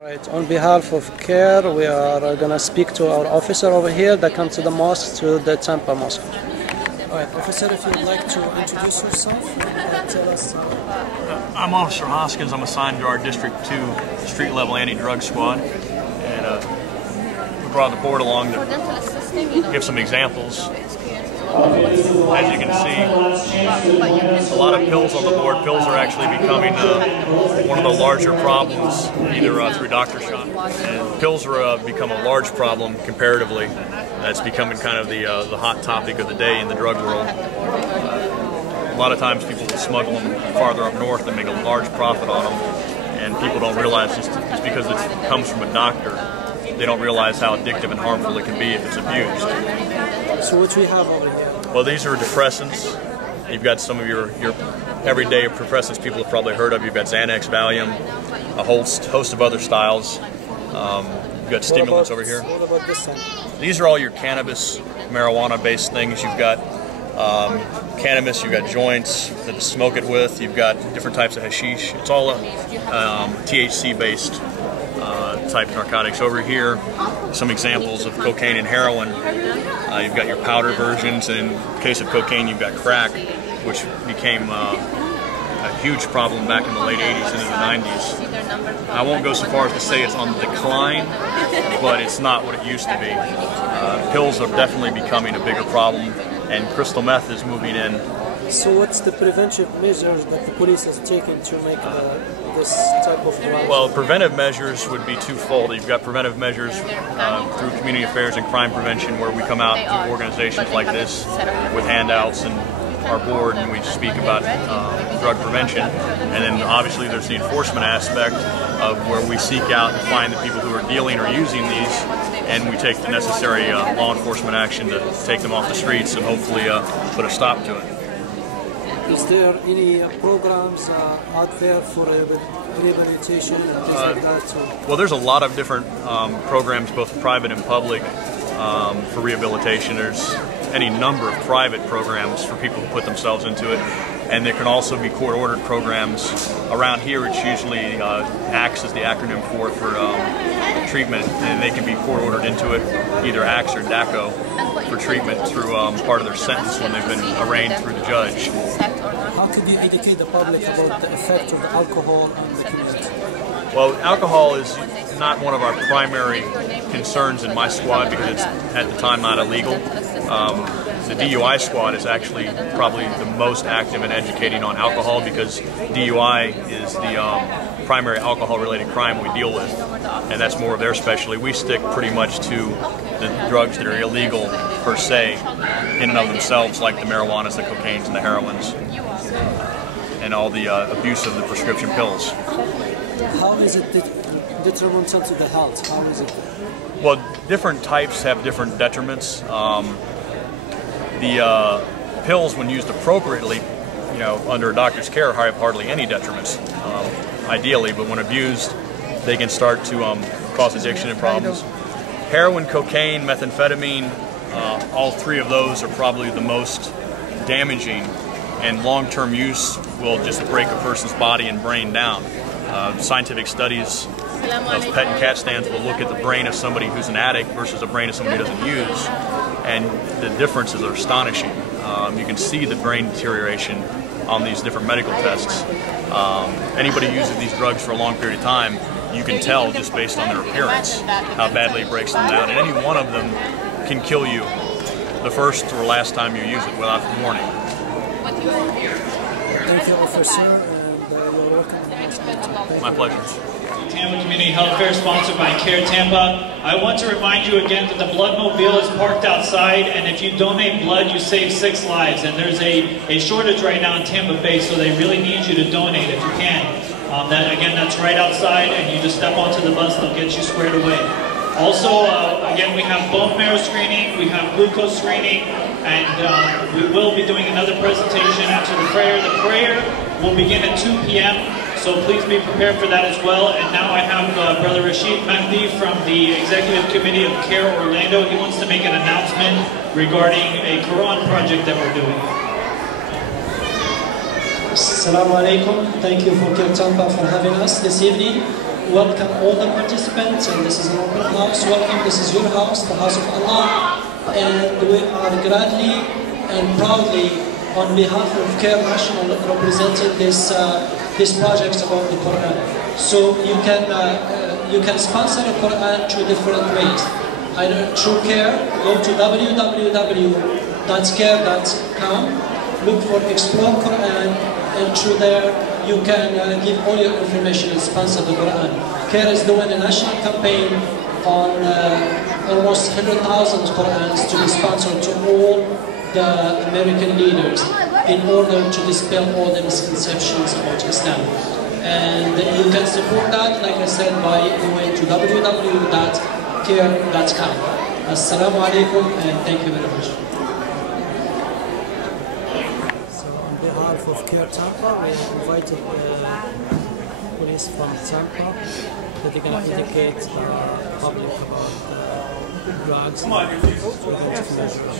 Right. On behalf of Cair, we are going to speak to our officer over here that comes to the mosque, to the Tampa Mosque. All right, officer, if you'd like to introduce yourself, tell us. I'm Officer Hoskins. I'm assigned to our District 2 Street Level Anti-Drug Squad, and we brought the board along to give some examples. As you can see, a lot of pills on the board. Pills are actually becoming one of the larger problems, either through doctor shop. And pills are become a large problem comparatively. That's becoming kind of the hot topic of the day in the drug world. A lot of times people will smuggle them farther up north and make a large profit on them, and people don't realize just because it comes from a doctor, they don't realize how addictive and harmful it can be if it's abused. So what we have over here? Well, these are depressants. You've got some of your everyday depressants people have probably heard of. You've got Xanax, Valium, a whole host of other styles. You've got stimulants over here. What about this one? These are all your cannabis, marijuana-based things. You've got cannabis, you've got joints to smoke it with. You've got different types of hashish. It's all THC-based type narcotics. Over here, some examples of cocaine and heroin. You've got your powder versions, and in the case of cocaine, you've got crack, which became a huge problem back in the late 80s into the 90s. I won't go so far as to say it's on the decline, but it's not what it used to be. Pills are definitely becoming a bigger problem, and crystal meth is moving in. So what's the preventive measures that the police has taken to make this type of drugs? Well, preventive measures would be twofold. You've got preventive measures through community affairs and crime prevention, where we come out to organizations like this with handouts and our board, and we speak about drug prevention. And then obviously there's the enforcement aspect of where we seek out and find the people who are dealing or using these, and we take the necessary law enforcement action to take them off the streets and hopefully put a stop to it. Is there any programs out there for rehabilitation and things like that? Well, there's a lot of different programs, both private and public, for rehabilitation. There's any number of private programs for people who put themselves into it, and there can also be court-ordered programs. Around here, it's usually ACTS is the acronym for treatment, and they can be court-ordered into it, either ACTS or DACO, for treatment through part of their sentence when they've been arraigned through the judge. How could you educate the public about the effect of the alcohol on the community? Well, alcohol is not one of our primary concerns in my squad because it's at the time not illegal. The DUI squad is actually probably the most active in educating on alcohol because DUI is the primary alcohol-related crime we deal with, and that's more of their specialty. We stick pretty much to the drugs that are illegal per se in and of themselves, like the marijuanas, the cocaines, and the heroins, and all the abuse of the prescription pills. How is it detrimental to the health? How is it? Well, different types have different detriments. The pills, when used appropriately, under a doctor's care, have hardly any detriments, ideally, but when abused, they can start to cause addiction and problems. Heroin, cocaine, methamphetamine, all three of those are probably the most damaging, and long-term use will just break a person's body and brain down. Scientific studies of PET and CAT scans will look at the brain of somebody who's an addict versus a brain of somebody who doesn't use, and the differences are astonishing. You can see the brain deterioration on these different medical tests. Anybody who uses these drugs for a long period of time, you can tell just based on their appearance how badly it breaks them down, and any one of them can kill you the first or last time you use it without warning. Thank you, officer, and you're welcome. My pleasure. Tampa Community Health Fair, sponsored by Cair Tampa. I want to remind you again that the Bloodmobile is parked outside, and if you donate blood, you save 6 lives. And there's a shortage right now in Tampa Bay, so they really need you to donate if you can. That's right outside, and you just step onto the bus, they'll get you squared away. Also, again, we have bone marrow screening, we have glucose screening, and we will be doing another presentation after the prayer. The prayer will begin at 2 p.m., so please be prepared for that as well. And now I have Brother Rachidm from the Executive Committee of Cair Orlando. He wants to make an announcement regarding a Quran project that we're doing. Assalamu alaikum. Thank you for Cair Tampa for having us this evening. welcome all the participants, and this is an open house. Welcome, this is your house, the house of Allah, and we are gladly and proudly, on behalf of Cair Rachidm, representing this project about the Quran. So you can sponsor the Quran through different ways. Either through Cair, go to www.cair.com, look for Explore Quran, and through there you can give all your information and sponsor the Quran. Cair is doing a national campaign on almost 100,000 Qurans to be sponsored to all the American leaders in order to dispel all the misconceptions about Islam. And you can support that, like I said, by going to www.cair.com. Assalamu alaikum, and thank you very much. So on behalf of Cair Tampa, we have invited police from Tampa that they're going to educate the public about drugs and preventive measures.